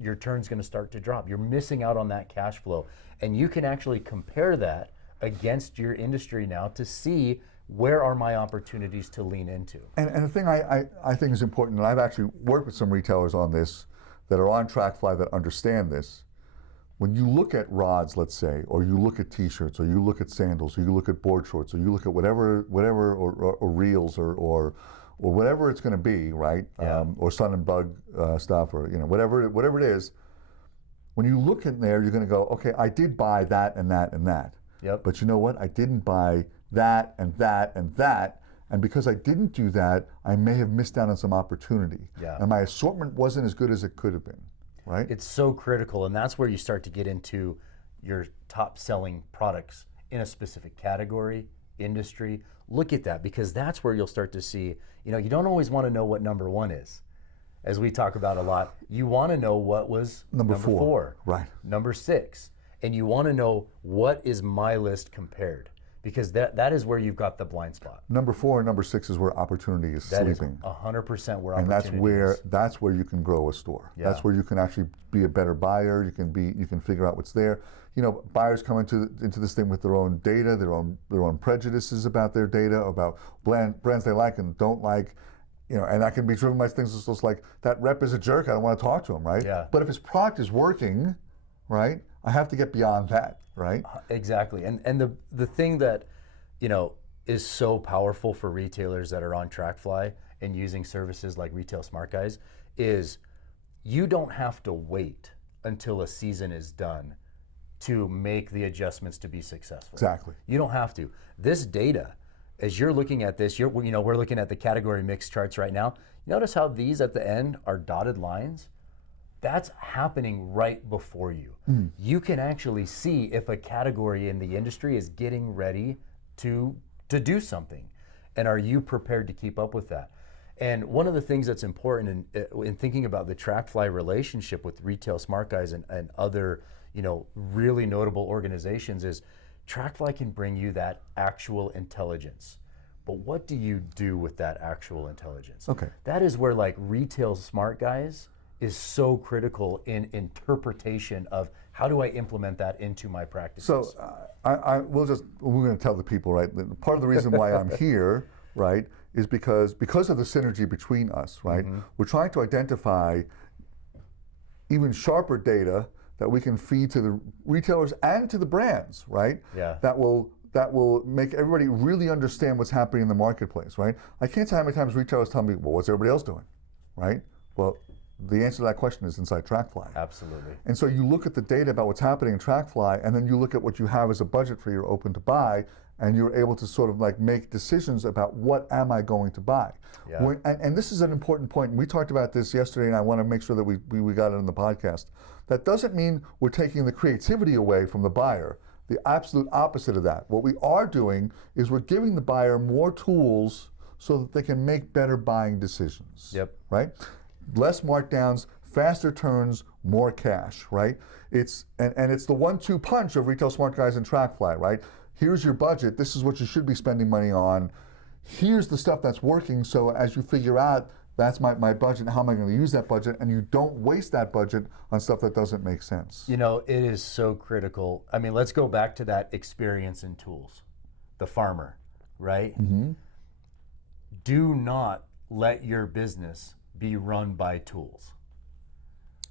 your turn's going to start to drop. You're missing out on that cash flow. And you can actually compare that against your industry now to see where are my opportunities to lean into. And the thing I think is important, and I've actually worked with some retailers on this that are on TrackFly that understand this. When you look at rods, let's say, or you look at t-shirts, or you look at sandals, or you look at board shorts, or you look at whatever or reels or whatever it's going to be, right? Yeah. Or sun and bug stuff, or whatever it is. When you look in there, you're going to go, okay, I did buy that and that and that. Yep. But you know what? I didn't buy that and that and that. And because I didn't do that, I may have missed out on some opportunity. Yeah. And my assortment wasn't as good as it could have been, right? It's so critical, and that's where you start to get into your top selling products in a specific category, industry. Look at that, because that's where you'll start to see, you know, you don't always want to know what number 1 is. As we talk about a lot, you want to know what was Number four. Right. number 6, and you want to know what is my list compared, because that is where you've got the blind spot. Number 4 and number 6 is where opportunity is That is sleeping. 100% where And opportunity that's where you can grow a store. Yeah. That's where you can actually be a better buyer. You can figure out what's there. You know, buyers come into this thing with their own data, their own prejudices about their data, about brands they like and don't like. You know, and that can be driven by things just like that rep is a jerk. I don't want to talk to him, right? Yeah. But if his product is working, right, I have to get beyond that, right? Exactly. And the thing that, you know, is so powerful for retailers that are on TrackFly and using services like Retail Smart Guys is you don't have to wait until a season is done to make the adjustments to be successful. Exactly. You don't have to. This data, as you're looking at this, we're looking at the category mix charts right now. Notice how these at the end are dotted lines? That's happening right before you. You can actually see if a category in the industry is getting ready to do something. And are you prepared to keep up with that? And one of the things that's important in thinking about the TrackFly relationship with Retail Smart Guys and other, you know, really notable organizations is TrackFly can bring you that actual intelligence. But what do you do with that actual intelligence? Okay. That is where like Retail Smart Guys is so critical in interpretation of how do I implement that into my practices. So we're going to tell the people, right? That part of the reason why I'm here, right, is because of the synergy between us, right? We're trying to identify even sharper data that we can feed to the retailers and to the brands, right? Yeah. That will make everybody really understand what's happening in the marketplace, right? I can't tell how many times retailers tell me, well, what's everybody else doing, right? Well, the answer to that question is inside TrackFly. Absolutely. And so you look at the data about what's happening in TrackFly, and then you look at what you have as a budget for your open to buy, and you're able to sort of like make decisions about what am I going to buy. Yeah. And this is an important point. And we talked about this yesterday, and I want to make sure that we got it in the podcast. That doesn't mean we're taking the creativity away from the buyer. The absolute opposite of that. What we are doing is we're giving the buyer more tools so that they can make better buying decisions. Yep. Right? Less markdowns, faster turns, more cash, right? It's the 1-2 punch of Retail Smart Guys and TrackFly, right? Here's your budget. This is what you should be spending money on. Here's the stuff that's working. So as you figure out That's my budget. How am I going to use that budget? And you don't waste that budget on stuff that doesn't make sense. You know, it is so critical. I mean, let's go back to that experience in tools. The farmer, right? Do not let your business be run by tools.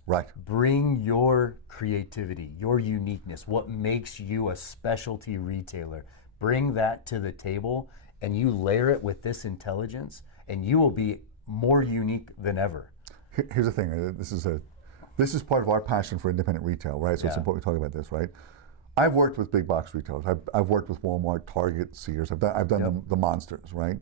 Right. Bring your creativity, your uniqueness, what makes you a specialty retailer. Bring that to the table and you layer it with this intelligence and you will be more unique than ever. Here's the thing. This is part of our passion for independent retail, right? So it's important we talk about this, right? I've worked with big box retailers. I've worked with Walmart, Target, Sears. I've done the monsters, right?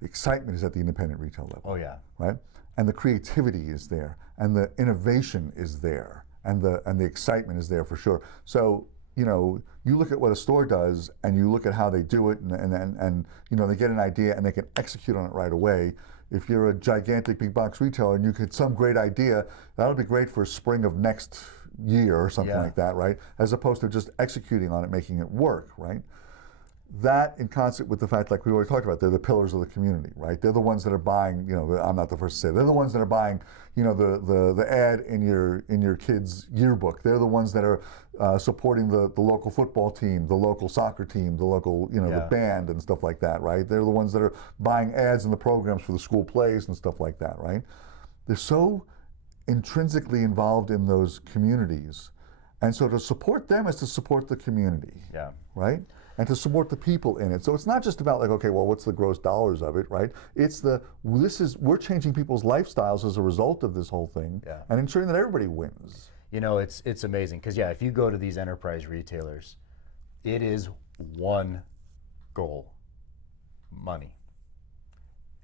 The excitement is at the independent retail level. Oh yeah. Right? And the creativity is there, and the innovation is there, and the excitement is there for sure. So, you know, you look at what a store does, and you look at how they do it, and you know, they get an idea and they can execute on it right away. If you're a gigantic big box retailer and you get some great idea, that'll be great for spring of next year or something like that, right? As opposed to just executing on it, making it work, right? That in concert with the fact, like we already talked about, they're the pillars of the community, right? They're the ones that are buying, you know, I'm not the first to say, they're the ones that are buying, you know, the ad in your kid's yearbook. They're the ones that are supporting the local football team, the local soccer team, the local, you know, the band and stuff like that, right? They're the ones that are buying ads in the programs for the school plays and stuff like that, right? They're so intrinsically involved in those communities. And so to support them is to support the community, right? And to support the people in it. So it's not just about like, okay, well, what's the gross dollars of it, right? It's we're changing people's lifestyles as a result of this whole thing and ensuring that everybody wins. You know, it's amazing because if you go to these enterprise retailers, it is one goal: money.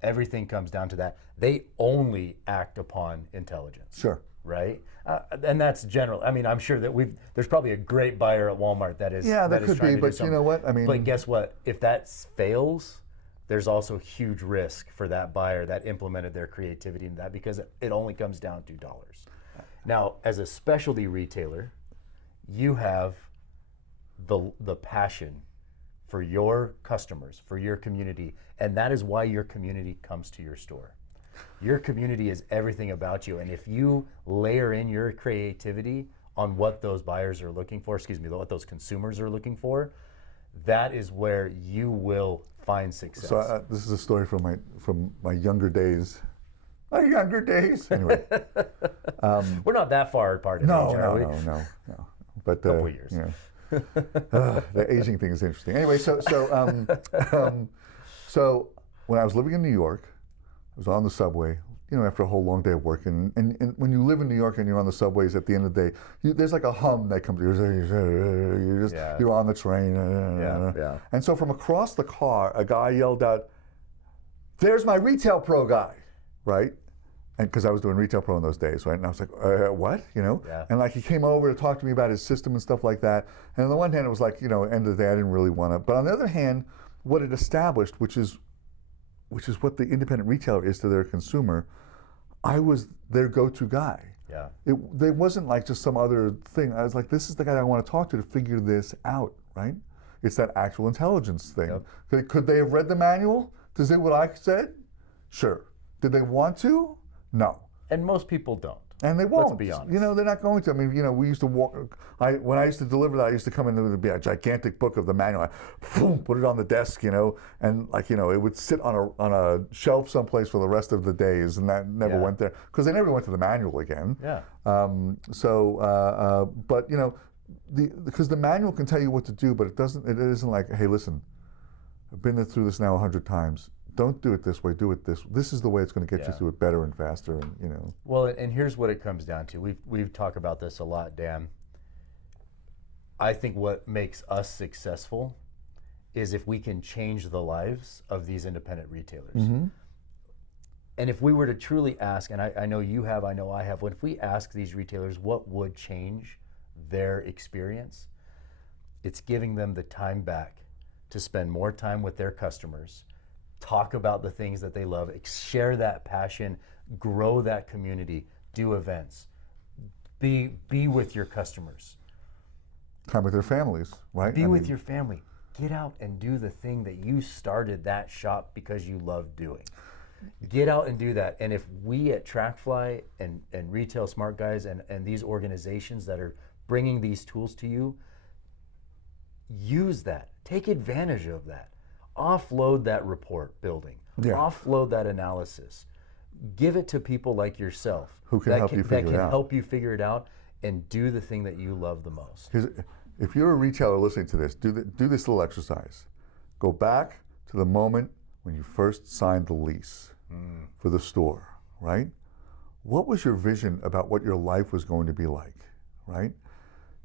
Everything comes down to that. They only act upon intelligence. Sure. Right? And that's general. I mean, I'm sure that there's probably a great buyer at Walmart that is. Yeah, that there could be, but you know what? I mean, but guess what? If that fails, there's also huge risk for that buyer that implemented their creativity in that because it only comes down to dollars. Now, as a specialty retailer, you have the passion for your customers, for your community, and that is why your community comes to your store. Your community is everything about you, and if you layer in your creativity on what those buyers are looking for, what those consumers are looking for, that is where you will find success. So this is a story from my younger days. My younger days. Anyway, we're not that far apart. No. But a couple of years. You know, the aging thing is interesting. Anyway, so when I was living in New York, I was on the subway, you know, after a whole long day of work. And when you live in New York and you're on the subways at the end of the day, there's like a hum that comes, you're on the train. And so from across the car, a guy yelled out, "There's my Retail Pro guy," right? And because I was doing Retail Pro in those days, right? And I was like, what? You know? And like he came over to talk to me about his system and stuff like that. And on the one hand, it was like, you know, end of the day, I didn't really want to. But on the other hand, what it established, which is what the independent retailer is to their consumer, I was their go-to guy. It wasn't like just some other thing. I was like, this is the guy I want to talk to figure this out, right? It's that actual intelligence thing. Could they have read the manual to say what I said? Sure. Did they want to? No. And most people don't. And they won't. Let's be honest. You know, they're not going to. I mean, you know, we used to walk. When I used to deliver that, I used to come in, there would be a gigantic book of the manual. I put it on the desk, you know, and like, you know, it would sit on a shelf someplace for the rest of the days, and that never went there because they never went to the manual again. But you know, because the manual can tell you what to do, but it isn't like, hey, listen, I've been through this now 100 times. Don't do it this way, do it this. This is the way it's going to get you through it better and faster, and you know. Well, and here's what it comes down to. We've talked about this a lot, Dan. I think what makes us successful is if we can change the lives of these independent retailers. And if we were to truly ask, and I know you have, I know I have, if we ask these retailers what would change their experience, it's giving them the time back to spend more time with their customers, talk about the things that they love, share that passion, grow that community, do events, be with your customers. Time with their families, right? Be with your family. Get out and do the thing that you started that shop because you love doing. Get out and do that. And if we at TrackFly and Retail Smart Guys and these organizations that are bringing these tools to you, use that. Take advantage of that. Offload that report building. Yeah. Offload that analysis. Give it to people like yourself Who can help you figure it that can out. help you figure it out and do the thing that you love the most. If you're a retailer listening to this, do this little exercise. Go back to the moment when you first signed the lease for the store, right? What was your vision about what your life was going to be like, right?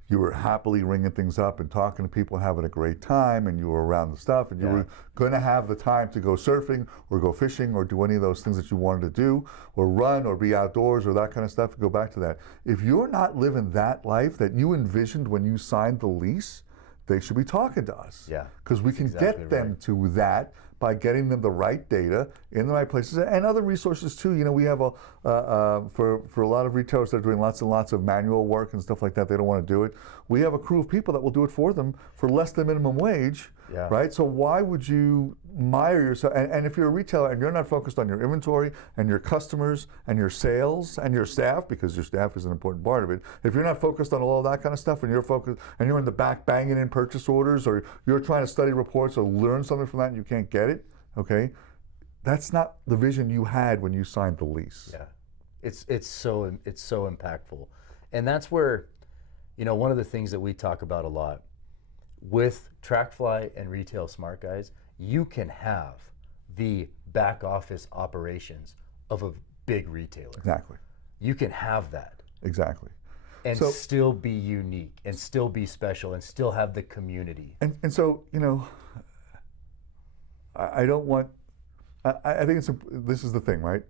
You were happily ringing things up and talking to people, having a great time, and you were around the stuff, and you were going to have the time to go surfing or go fishing or do any of those things that you wanted to do, or run or be outdoors or that kind of stuff. Go back to that. If you're not living that life that you envisioned when you signed the lease, they should be talking to us. Yeah, because we can get them to that by getting them the right data in the right places and other resources too. You know, we have for a lot of retailers that are doing lots and lots of manual work and stuff like that, they don't want to do it. We have a crew of people that will do it for them for less than minimum wage, right? So why would you mire yourself? And if you're a retailer and you're not focused on your inventory and your customers and your sales and your staff, because your staff is an important part of it, if you're not focused on all of that kind of stuff and you're focused and you're in the back banging in purchase orders, or you're trying to study reports or learn something from that and you can't get it, okay, that's not the vision you had when you signed the lease. Yeah, it's so impactful, and that's where, you know, one of the things that we talk about a lot with TrackFly and Retail Smart Guys, you can have the back office operations of a big retailer. Exactly. You can have that. Exactly. And still be unique and still be special and still have the community. And so, you know, I don't want, I think this is the thing, right?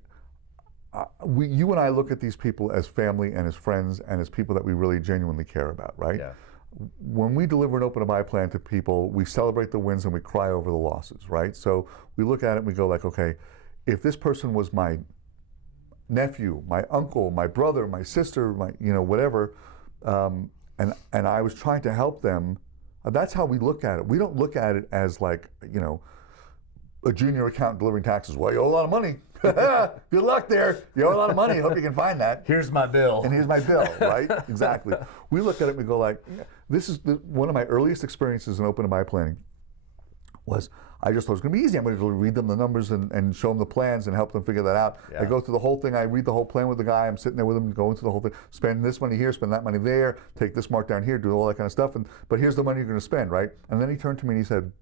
You and I look at these people as family and as friends and as people that we really genuinely care about, right? Yeah. When we deliver an open to buy plan to people, we celebrate the wins and we cry over the losses, right? So we look at it and we go like, okay, if this person was my nephew, my uncle, my brother, my sister, my, you know, whatever, and I was trying to help them, that's how we look at it. We don't look at it as like, you know, a junior accountant delivering taxes. Well, you owe a lot of money. Good luck there. You owe a lot of money. Hope you can find that. Here's my bill. And here's my bill, right? Exactly. We look at it and we go like, this is one of my earliest experiences in open to buy planning was I just thought it was going to be easy. I'm going to read them the numbers and show them the plans and help them figure that out. Yeah. I go through the whole thing. I read the whole plan with the guy. I'm sitting there with him going through the whole thing. Spend this money here, spend that money there, take this mark down here, do all that kind of stuff. But here's the money you're going to spend, right? And then he turned to me and he said,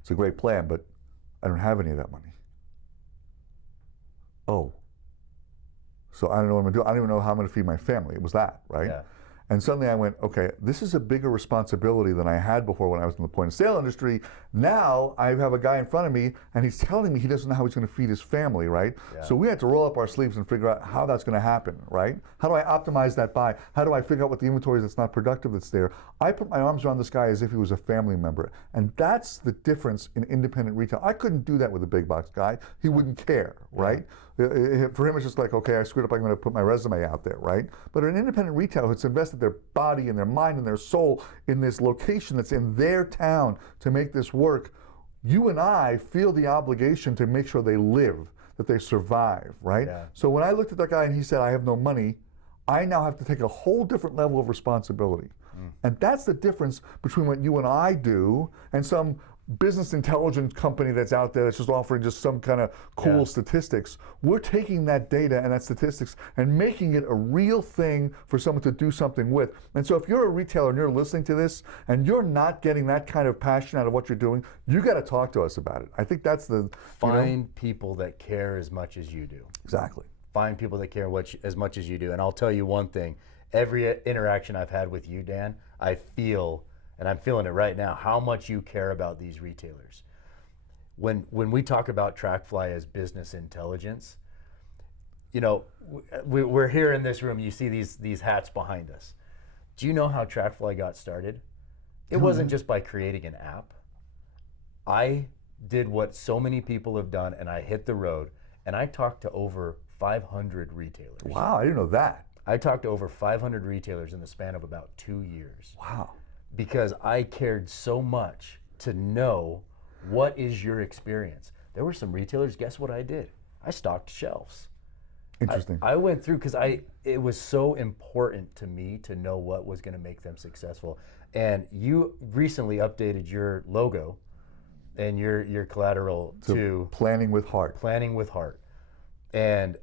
it's a great plan, but I don't have any of that money. Oh. So I don't know what I'm going to do. I don't even know how I'm going to feed my family. It was that, right? Yeah. And suddenly I went, okay, this is a bigger responsibility than I had before when I was in the point of sale industry. Now I have a guy in front of me and he's telling me he doesn't know how he's going to feed his family, right? Yeah. So we had to roll up our sleeves and figure out how that's going to happen, right? How do I optimize that buy? How do I figure out what the inventory that's not productive that's there? I put my arms around this guy as if he was a family member. And that's the difference in independent retail. I couldn't do that with a big box guy. He wouldn't care, right? For him, it's just like, okay, I screwed up, I'm going to put my resume out there, right? But an independent retailer who's invested their body and their mind and their soul in this location that's in their town to make this work, you and I feel the obligation to make sure they live, that they survive, right? Yeah. So when I looked at that guy and he said, I have no money, I now have to take a whole different level of responsibility. And that's the difference between what you and I do and some business intelligence company that's out there that's just offering just some kind of cool statistics. We're taking that data and that statistics and making it a real thing for someone to do something with. And so if you're a retailer and you're listening to this and you're not getting that kind of passion out of what you're doing, you got to talk to us about it. I think that's the... Find people that care as much as you do. Exactly. Find people that care as much as you do. And I'll tell you one thing, every interaction I've had with you, Dan, I feel, and I'm feeling it right now, how much you care about these retailers. When we talk about TrackFly as business intelligence, you know, we're here in this room, you see these hats behind us. Do you know how TrackFly got started? It wasn't just by creating an app. I did what so many people have done, and I hit the road, and I talked to over 500 retailers. Wow, I didn't know that. I talked to over 500 retailers in the span of about 2 years. Wow. Because I cared so much to know what is your experience. There were some retailers, guess what I did? I stocked shelves. Interesting. I went through because it was so important to me to know what was going to make them successful. And you recently updated your logo and your collateral to planning with heart. Planning with heart. And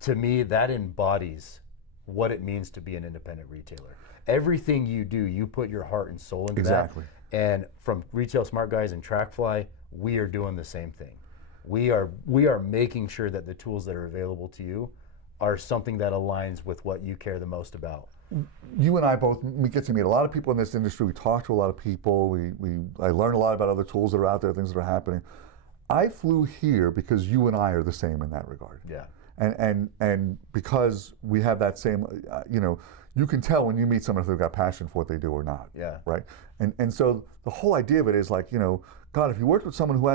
to me, that embodies what it means to be an independent retailer. Everything you do, you put your heart and soul into Exactly. that. And from Retail Smart Guys and TrackFly, we are doing the same thing. We are making sure that the tools that are available to you are something that aligns with what you care the most about. You and I both, we get to meet a lot of people in this industry. We talk to a lot of people. I learn a lot about other tools that are out there, things that are happening. I flew here because you and I are the same in that regard. Yeah. And because we have that same, you can tell when you meet someone if they've got passion for what they do or not. Yeah. Right. And so the whole idea of it is like, God, if you work with someone who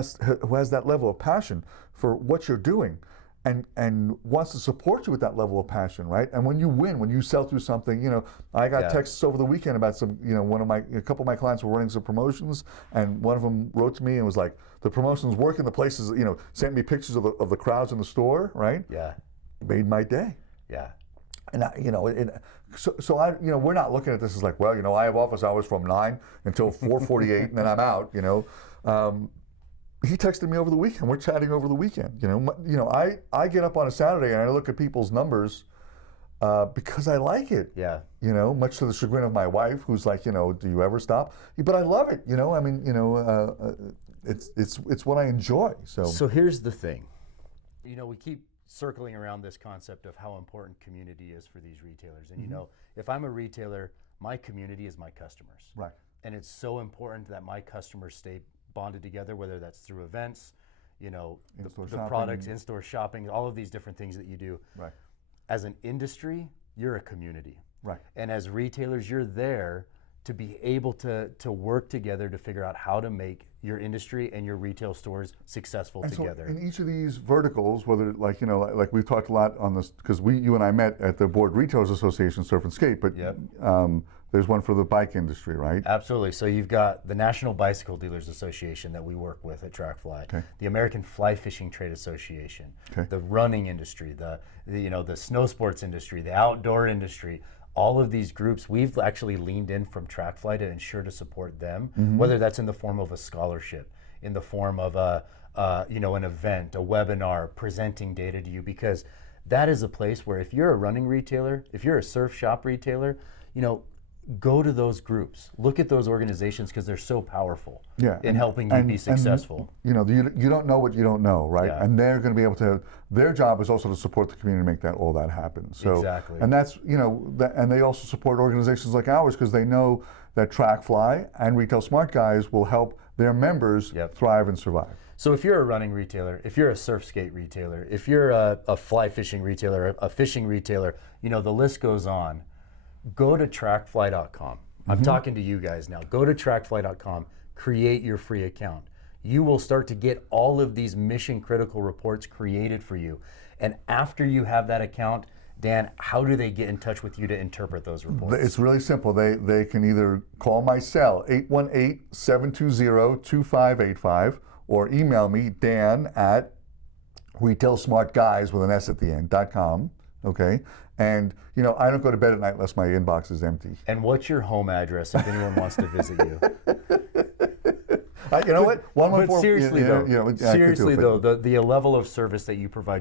has that level of passion for what you're doing, and wants to support you with that level of passion, right? And when you win, when you sell through something, I got texts over the weekend about some, a couple of my clients were running some promotions, and one of them wrote to me and was like, the promotion's working, the places, sent me pictures of the crowds in the store, right? Yeah. Made my day. Yeah. And we're not looking at this as like, well, I have office hours from 9 until 4:48, and then I'm out. He texted me over the weekend. We're chatting over the weekend. I get up on a Saturday and I look at people's numbers because I like it. Yeah. Much to the chagrin of my wife, who's like, do you ever stop? But I love it. It's what I enjoy. So here's the thing. We keep circling around this concept of how important community is for these retailers. And if I'm a retailer, my community is my customers. Right. And it's so important that my customers stay bonded together, whether that's through events, the products, in-store shopping, all of these different things that you do. Right. As an industry, you're a community. Right. And as retailers, you're there to be able to work together to figure out how to make your industry and your retail stores successful together. So in each of these verticals, whether like we've talked a lot on this, because you and I met at the Board Retailers Association Surf and Skate, but yep. There's one for the bike industry, right? Absolutely. So you've got the National Bicycle Dealers Association that we work with at TrackFly, okay. The American Fly Fishing Trade Association, okay. the running industry, the snow sports industry, the outdoor industry. All of these groups, we've actually leaned in from TrackFly to ensure to support them, whether that's in the form of a scholarship, in the form of an event, a webinar, presenting data to you, because that is a place where if you're a running retailer, if you're a surf shop retailer, go to those groups, look at those organizations, because they're so powerful in helping you be successful. You don't know what you don't know, right? Yeah. And they're going to be able to. Their job is also to support the community, and make all that happen. So, exactly. And that's and they also support organizations like ours because they know that TrackFly and Retail Smart Guys will help their members thrive and survive. So if you're a running retailer, if you're a surf skate retailer, if you're a fly fishing retailer, a fishing retailer, the list goes on. Go to trackfly.com. I'm talking to you guys now. Go to trackfly.com, create your free account. You will start to get all of these mission critical reports created for you. And after you have that account, Dan, how do they get in touch with you to interpret those reports? It's really simple. They can either call my cell, 818-720-2585, or email me, Dan at retailsmartguys with an S at the end.com. Okay, and I don't go to bed at night unless my inbox is empty. And what's your home address if anyone wants to visit you? You know what? But seriously, though, the level of service that you provide